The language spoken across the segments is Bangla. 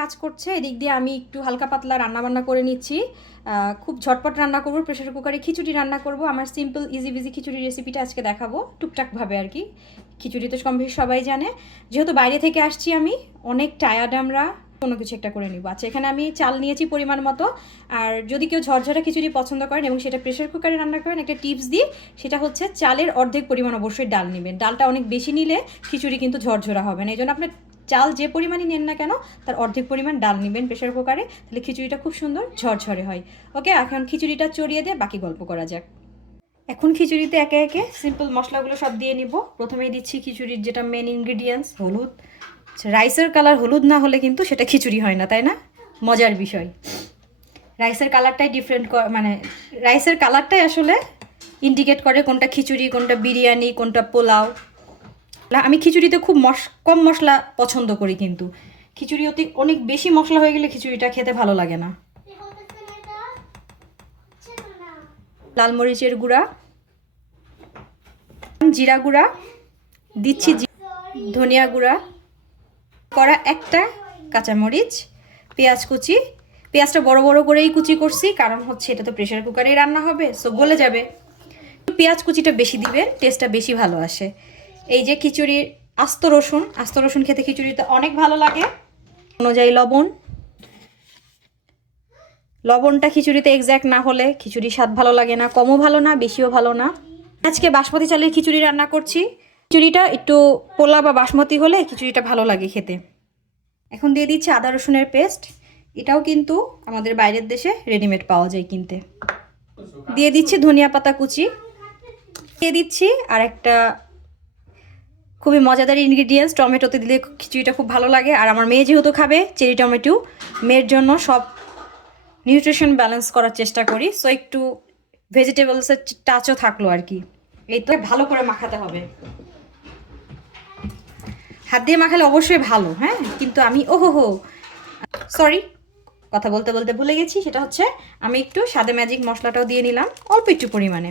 কাজ করছে, এদিক দিয়ে আমি একটু হালকা পাতলা রান্না বান্না করে নিচ্ছি। খুব ঝটপট রান্না করব প্রেশার কুকারে খিচুড়ি রান্না করব। আমার সিম্পল ইজি বিজি খিচুড়ি রেসিপিটা আজকে দেখাবো টুকটাকভাবে আর কি। খিচুড়ি তো কম সবাই জানে। যেহেতু বাইরে থেকে আসছি আমি, অনেক টায়ার্ড আমরা, কোনো কিছু একটা করে নিব। আচ্ছা এখানে আমি চাল নিয়েছি পরিমাণ মতো। আর যদি কেউ ঝরঝরা খিচুড়ি পছন্দ করেন এবং সেটা প্রেশার কুকারে রান্না করেন, একটা টিপস দিই, সেটা হচ্ছে চালের অর্ধেক পরিমাণ অবশ্যই ডাল নেবেন। ডালটা অনেক বেশি নিলে খিচুড়ি কিন্তু ঝরঝরা হবে না। এই জন্য আপনার চাল যে পরিমাণই নেন না কেন, তার অর্ধেক পরিমাণ ডাল নেবেন প্রেশার কুকারে, তাহলে খিচুড়িটা খুব সুন্দর ঝরঝরে হয়। ওকে, এখন খিচুড়িটা চড়িয়ে দিয়ে বাকি গল্প করা যাক। এখন খিচুড়িতে একে একে সিম্পল মশলাগুলো সব দিয়ে নিব। প্রথমেই দিচ্ছি খিচুড়ির যেটা মেন ইনগ্রিডিয়েন্টস হলুদ। রাইসের কালার হলুদ না হলে কিন্তু সেটা খিচুড়ি হয় না, তাই না? মজার বিষয়। রাইসের কালারটাই ডিফারেন্ট মানে রাইসের কালারটাই আসলে ইন্ডিকেট করে কোনটা খিচুড়ি, কোনটা বিরিয়ানি, কোনটা পোলাও। আমি খিচুড়িতে খুব মশ, কম মশলা পছন্দ করি কিন্তু। খিচুড়ি অতি অনেক বেশি মশলা হয়ে গেলে খিচুড়িটা খেতে ভালো লাগে না। লাল মরিচের গুঁড়া, জিরা গুঁড়া, দিচ্ছি ধনিয়া গুঁড়া, করা একটা কাঁচামরিচ, পেঁয়াজ কুচি। পেঁয়াজটা বড় বড় করেই কুচি করছি, কারণ হচ্ছে এটা তো প্রেশার কুকারেই রান্না হবে সো গলে যাবে। পেঁয়াজ কুচিটা বেশি দিবেন টেস্টটা বেশি ভালো আসে। এই যে খিচুড়ির আস্ত রসুন আস্ত রসুন খেতে খিচুড়িতে অনেক ভালো লাগে। অনুযায়ী লবণ। লবণটা খিচুড়িতে এক্স্যাক্ট না হলে খিচুড়ি স্বাদ ভালো লাগে না, কমও ভালো না, বেশিও ভালো না। আজকে বাসমতি চালের খিচুড়ি রান্না করছি। খিচুড়িটা একটু পোলা বা বাসমতি হলে খিচুড়িটা ভালো লাগে খেতে। এখন দিয়ে দিচ্ছি আদা রসুনের পেস্ট। এটাও কিন্তু আমাদের বাইরের দেশে রেডিমেড পাওয়া যায় কিনতে। দিয়ে দিচ্ছি ধনিয়া পাতা কুচি। দিয়ে দিচ্ছি আর একটা খুবই মজাদার ইনগ্রিডিয়েন্টস টমেটোতে দিলে খিচুড়িটা খুব ভালো লাগে। আর আমার মেয়ে যেহেতু খাবে, চেরি, টমেটো, মেয়ের জন্য সব নিউট্রিশন ব্যালেন্স করার চেষ্টা করি। সো একটু ভেজিটেবলসের টাচও থাকল আর কি। এই তো ভালো করে মাখাতে হবে। হাত দিয়ে মাখালে অবশ্যই ভালো হ্যাঁ? কিন্তু আমি ওহো হো সরি কথা বলতে বলতে ভুলে গেছি। সেটা হচ্ছে, আমি একটু সাদে ম্যাজিক মশলাটাও দিয়ে নিলাম, অল্প একটু পরিমাণে।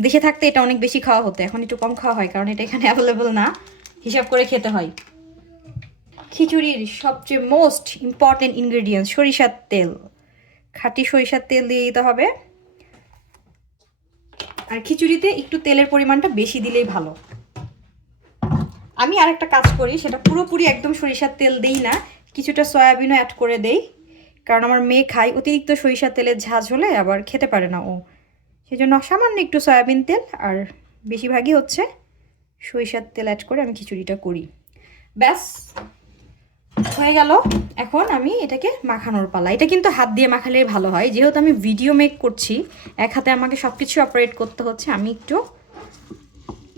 দেশে থাকতে এটা অনেক বেশি খাওয়া হতো। এখন একটু কম খাওয়া হয়, কারণ এটা এখানে অ্যাভেলেবল না। হিসাব করে খেতে হয়। খিচুড়ির সবচেয়ে মোস্ট ইম্পর্টেন্ট ইনগ্রেডিয়েন্টস সরিষার তেল। খাঁটি সরিষার তেল দিয়ে দিতে হবে। আর খিচুড়িতে একটু তেলের পরিমাণটা বেশি দিলেই ভালো। আমি আর একটা কাজ করি, সেটা পুরোপুরি একদম সরিষার তেল দেই না। কিছুটা সয়াবিনও অ্যাড করে দেই। কারণ আমার মেয়ে খায়, অতিরিক্ত সরিষার তেলের ঝাঁজ হলে আবার খেতে পারে না ও। সেই জন্য সামান্য একটু সয়াবিন তেল আর বেশিরভাগই হচ্ছে সরিষার তেল অ্যাড করে আমি খিচুড়িটা করি। ব্যাস, হয়ে গেল। এখন আমি এটাকে মাখানোর পালা। এটা কিন্তু হাত দিয়ে মাখালেই ভালো হয়। যেহেতু আমি ভিডিও মেক করছি, এক হাতে আমাকে সব কিছু অপারেট করতে হচ্ছে, আমি একটু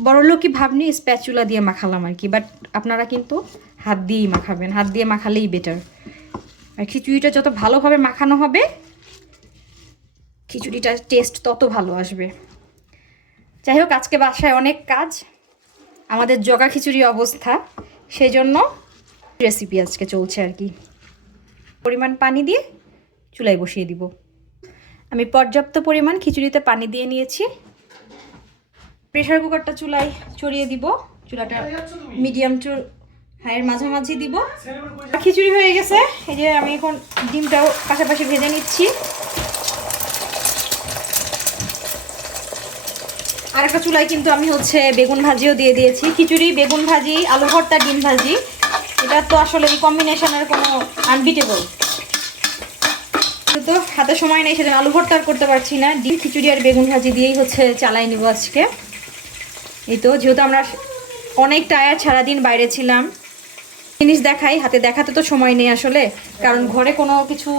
বড়লোকই ভাবনি স্প্যাচুলা দিয়ে মাখালাম আর কি। বাট আপনারা কিন্তু হাত দিয়েই মাখাবেন। হাত দিয়ে মাখালেই বেটার আর খিচুড়িটা যত ভালোভাবে মাখানো হবে খিচুড়িটার টেস্ট তত ভালো আসবে। যাই হোক, আজকে বাসায় অনেক কাজ, আমাদের জগা খিচুড়ি অবস্থা সেই জন্য রেসিপি আজকে চলছে আর কি। পরিমাণ পানি দিয়ে চুলায় বসিয়ে দিব। আমি পর্যাপ্ত পরিমাণ খিচুড়িতে পানি দিয়ে নিয়েছি। প্রেশার কুকারটা চুলায় চড়িয়ে দিব। চুলাটা মিডিয়াম টু হাইয়ের মাঝামাঝি দিব। খিচুড়ি হয়ে গেছে। এই যে আমি এখন ডিমটাও পাশাপাশি ভেজে নিচ্ছি। আর একটা চুলায় কিন্তু আমি হচ্ছে বেগুন ভাজিও দিয়ে দিয়েছি। খিচুড়ি, বেগুন ভাজি, আলু ভর্তা, ডিম ভাজি। এটা তো আসলে এই কম্বিনেশনের কোনো আনবিটেবল তো হাতে সময় নেই, সেজন্য আলু ভর্তা করতে পারছি না। ডিম, খিচুড়ি আর বেগুন ভাজি দিয়েই হচ্ছে চালাই নিব আজকে। এই তো, যেহেতু আমরা অনেক টায়ার সারাদিন বাইরে ছিলাম। জিনিস দেখাই, হাতে দেখাতে তো সময় নেই আসলে। কারণ ঘরে কোনো কিছু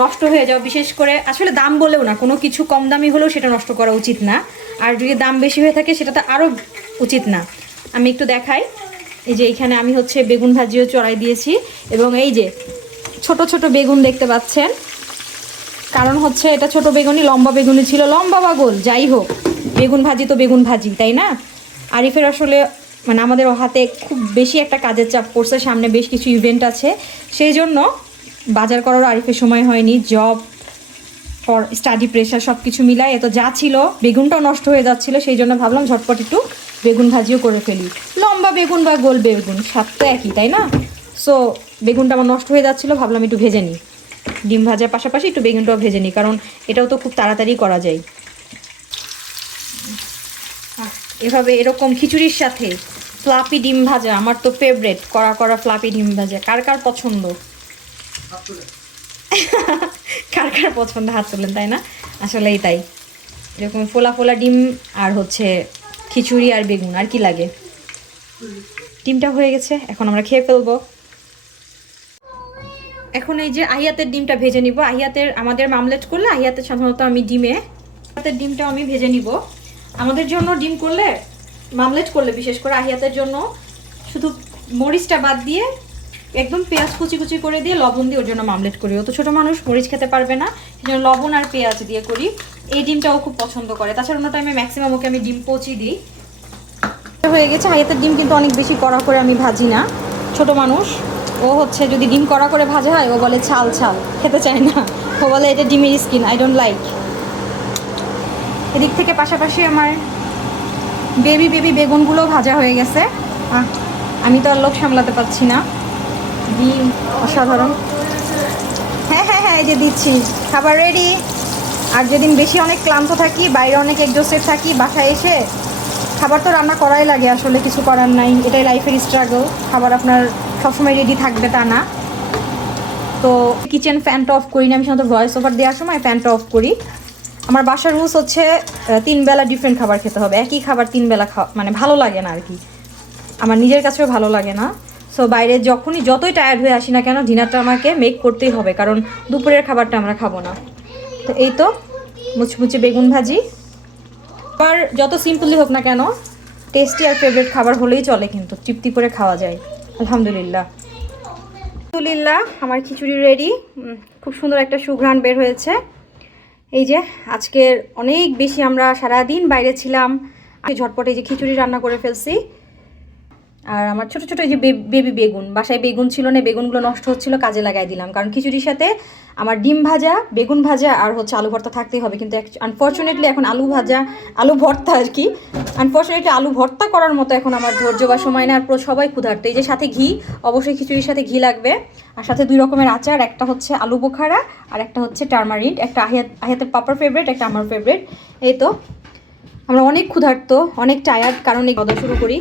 নষ্ট হয়ে যাও, বিশেষ করে আসলে দাম বলেও না, কোনো কিছু কম দামি হলেও সেটা নষ্ট করা উচিত না। আর যদি দাম বেশি হয়ে থাকে সেটা তো আরও উচিত না। আমি একটু দেখাই, এই যে এখানে আমি হচ্ছে বেগুন ভাজিও চড়াই দিয়েছি এবং এই যে ছোট ছোট বেগুন দেখতে পাচ্ছেন। কারণ হচ্ছে এটা ছোট বেগুনি, লম্বা বেগুনি ছিল, লম্বা বা গোল যাই হোক, বেগুন ভাজি তো বেগুন ভাজি, তাই না? আরিফের আসলে মানে আমাদের হাতে খুব বেশি একটা কাজের চাপ পড়ছে, সামনে বেশ কিছু ইভেন্ট আছে, সেই জন্য বাজার করারও আরিফের সময় হয়নি জব ফর স্টাডি প্রেশার সব কিছু মিলায় এত যা ছিল, বেগুনটাও নষ্ট হয়ে যাচ্ছিল, সেই জন্য ভাবলাম ঝটপট একটু বেগুন ভাজিও করে ফেলি। লম্বা বেগুন বা গোল বেগুন, স্বাদ তো একই, তাই না? সো বেগুনটা আমার নষ্ট হয়ে যাচ্ছিল, ভাবলাম একটু ভেজে নিই। ডিম ভাজার পাশাপাশি একটু বেগুনটাও ভেজে নিই, কারণ এটাও তো খুব তাড়াতাড়ি করা যায়। এভাবে এরকম খিচুড়ির সাথে ফ্লাপি ডিম ভাজা, আমার তো ফেভারেট করা করা ফ্লাপি ডিম ভাজা, কার কার পছন্দ? কার কার পছন্দ হাত তোলেন তাই না? আসলেই তাই। এরকম ফোলা ফোলা ডিম আর হচ্ছে খিচুড়ি আর বেগুন, আর কি লাগে? ডিমটা হয়ে গেছে, এখন আমরা খেয়ে ফেলব। এখন এই যে আহিয়াতের ডিমটা ভেজে নিব। আহিয়াতের আমাদের মামলেট করলে আহিয়াতের সাধারণত আমি ডিমে, আহিয়াতের ডিমটাও আমি ভেজে নিব। আমাদের জন্য ডিম করলে, মামলেট করলে বিশেষ করে আহিয়াতের জন্য, শুধু মরিচটা বাদ দিয়ে একদম পেঁয়াজ কুচি কুচি করে দিয়ে লবণ দিয়ে ওর জন্য মামলেট করি। ও তো ছোটো মানুষ, মরিচ খেতে পারবে না। সেই জন্য লবণ আর পেঁয়াজ দিয়ে করি। এই ডিমটাও খুব পছন্দ করে। তাছাড়া অন্য টাইমে ম্যাক্সিমাম ওকে আমি ডিম পচি দিই। হয়ে গেছে। হাইয়াতের ডিম কিন্তু অনেক বেশি কড়া করে আমি ভাজি না। ছোট মানুষ। ও হচ্ছে যদি ডিম কড়া করে ভাজা হয়, ও বলে ছাল ছাল। খেতে চায় না। ও বলে এটা ডিমের স্কিন আই ডোন্ট লাইক এদিক থেকে পাশাপাশি আমার বেবি বেবি বেগুনগুলো ভাজা হয়ে গেছে। আমি তো আর লোক সামলাতে পারছি না। ডিম, অসাধারণ। হ্যাঁ হ্যাঁ হ্যাঁ এই যে দিচ্ছি। খাবার রেডি আর যেদিন বেশি অনেক ক্লান্ত থাকি, বাইরে অনেক এক্সস্টেড থাকি, বাসায় এসে খাবার তো রান্না করাই লাগে, আসলে কিছু করার নাই। এটাই লাইফের স্ট্রাগল খাবার আপনার সবসময় রেডি থাকবে তা না। তো কিচেন ফ্যানটা অফ করি না, আমি সাধারণত ভয়েস ওভার দেওয়ার সময় ফ্যানটা অফ করি। আমার বাসার রুলস হচ্ছে তিন বেলা ডিফারেন্ট খাবার খেতে হবে। একই খাবার তিন বেলা খাওয়া মানে ভালো লাগে না আর কি। আমার নিজের কাছেও ভালো লাগে না। সো বাইরে যখনই যতই টায়ার্ড হয়ে আসি না কেন ডিনারটা আমাকে মেক করতেই হবে, কারণ দুপুরের খাবারটা আমরা খাব না। তো এই তো, মুচমুচে বেগুন ভাজি। আবার যত সিম্পলি হোক না কেন টেস্টি আর ফেভারিট খাবার হলেই চলে কিন্তু, তৃপ্তি করে খাওয়া যায়। আলহামদুলিল্লাহ। আলহামদুলিল্লাহ, আমার খিচুড়ি রেডি খুব সুন্দর একটা সুঘ্রাণ বের হয়েছে। এই যে, আজকের অনেক বেশি আমরা সারাদিন বাইরে ছিলাম। ঝটপটে যে খিচুড়ি রান্না করে ফেলছি। আর আমার ছোটো ছোটো যে বেবি বেগুন, বাসায় বেগুন ছিল না বেগুনগুলো নষ্ট হচ্ছিল, কাজে লাগাই দিলাম। কারণ খিচুড়ির সাথে আমার ডিম ভাজা, বেগুন ভাজা আর হচ্ছে আলু ভর্তা থাকতেই হবে। কিন্তু আনফর্চুনেটলি এখন আলু ভাজা, আলু ভর্তা আর কি। আনফর্চুনেটলি আলু ভর্তা করার মতো এখন আমার ধৈর্য বা সময় না আর পুরো সবাই ক্ষুধার্ত। এই যে সাথে ঘি, অবশ্যই খিচুড়ির সাথে ঘি লাগবে। আর সাথে দুই রকমের আচার, একটা হচ্ছে আলু বোখারা আর একটা হচ্ছে টার্মারিন। একটা আহিয়াত আহিয়াতের পাপার ফেভারিট একটা আমার ফেভারিট এই তো, আমরা অনেক ক্ষুধার্ত, অনেক টায়ার্ড কারণ এই গদা শুরু করি।